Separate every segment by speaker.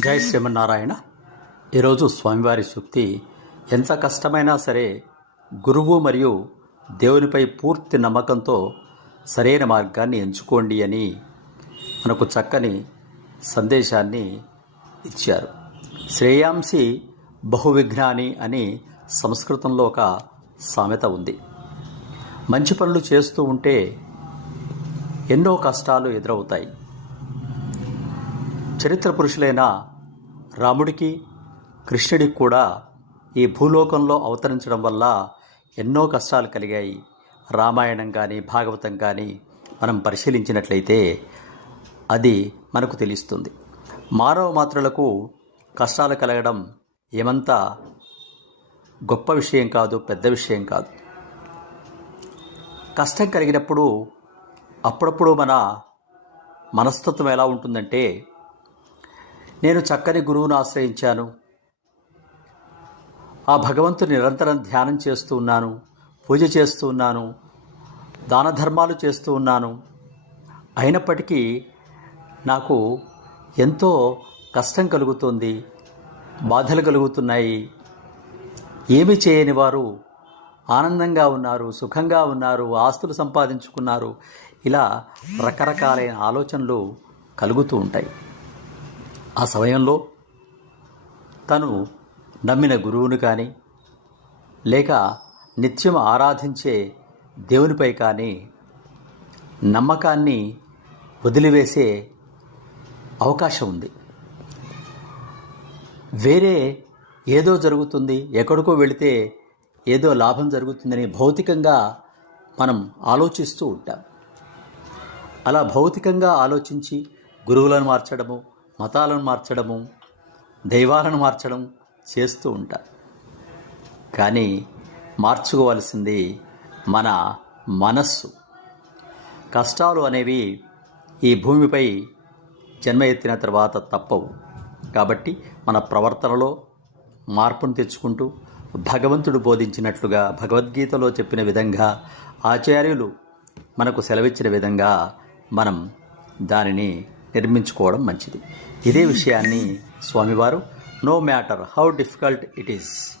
Speaker 1: జై శ్రీమన్నారాయణ. ఈరోజు స్వామివారి సూక్తి ఎంత కష్టమైనా సరే గురువు మరియు దేవునిపై పూర్తి నమ్మకంతో సరైన మార్గాన్ని ఎంచుకోండి అని మనకు చక్కని సందేశాన్ని ఇచ్చారు. శ్రేయాంసి బహువిఘ్నాని అని సంస్కృతంలో ఒక సామెత ఉంది. మంచి పనులు చేస్తూ ఉంటే ఎన్నో కష్టాలు ఎదురవుతాయి. చరిత్ర పురుషులైన రాముడికి కృష్ణుడికి కూడా ఈ భూలోకంలో అవతరించడం వల్ల ఎన్నో కష్టాలు కలిగాయి. రామాయణం కానీ భాగవతం కానీ మనం పరిశీలించినట్లయితే అది మనకు తెలుస్తుంది. మానవ మాత్రులకు కష్టాలు కలగడం ఏమంత గొప్ప విషయం కాదు పెద్ద విషయం కాదు. కష్టం కలిగినప్పుడు అప్పుడప్పుడు మన మనస్తత్వం ఎలా ఉంటుందంటే నేను చక్కని గురువును ఆశ్రయించాను. ఆ భగవంతుని నిరంతరం ధ్యానం చేస్తూ ఉన్నాను పూజ చేస్తూ ఉన్నాను దాన ధర్మాలు చేస్తూ ఉన్నాను. అయినప్పటికీ నాకు ఎంతో కష్టం కలుగుతుంది బాధలు కలుగుతున్నాయి. ఏమి చేయని వారు ఆనందంగా ఉన్నారు సుఖంగా ఉన్నారు ఆస్తులు సంపాదించుకున్నారు. ఇలా రకరకాలైన ఆలోచనలు కలుగుతూ ఉంటాయి. ఆ సమయంలో తను నమ్మిన గురువును కానీ లేక నిత్యం ఆరాధించే దేవునిపై కానీ నమ్మకాన్ని వదిలివేసే అవకాశం ఉంది. వేరే ఏదో జరుగుతుంది ఎక్కడికో వెళితే ఏదో లాభం జరుగుతుందని భౌతికంగా మనం ఆలోచిస్తూ ఉంటాం. అలా భౌతికంగా ఆలోచించి గురువులను మార్చడము మతాలను మార్చడము దైవాలను మార్చడం చేస్తూ ఉంటారు. కానీ మార్చుకోవాల్సింది మన మనస్సు. కష్టాలు అనేవి ఈ భూమిపై జన్మ ఎత్తిన తర్వాత తప్పవు. కాబట్టి మన ప్రవర్తనలో మార్పును తెచ్చుకుంటూ భగవంతుడు బోధించినట్లుగా భగవద్గీతలో చెప్పిన విధంగా ఆచార్యులు మనకు సెలవిచ్చిన విధంగా మనం దానిని నిర్మించుకోవడం మంచిది. ఇదే విషయాన్ని స్వామివారు no matter how difficult it is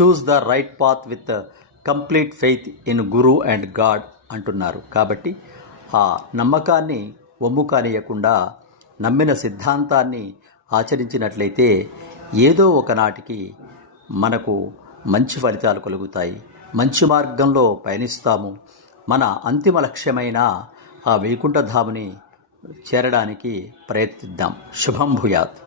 Speaker 1: choose the right path with complete faith in guru and God అంటున్నారు. కాబట్టి ఆ నమ్మకాన్ని ఒమ్ము కానియకుండా నమ్మిన సిద్ధాంతాన్ని ఆచరించినట్లయితే ఏదో ఒకనాటికి మనకు మంచి ఫలితాలు కలుగుతాయి. మంచి మార్గంలో పయనిస్తాము. మన అంతిమ లక్ష్యమైన ఆ వైకుంఠధాముని చేరడానికి ప్రయత్నిద్దాం. శుభం భూయాత్.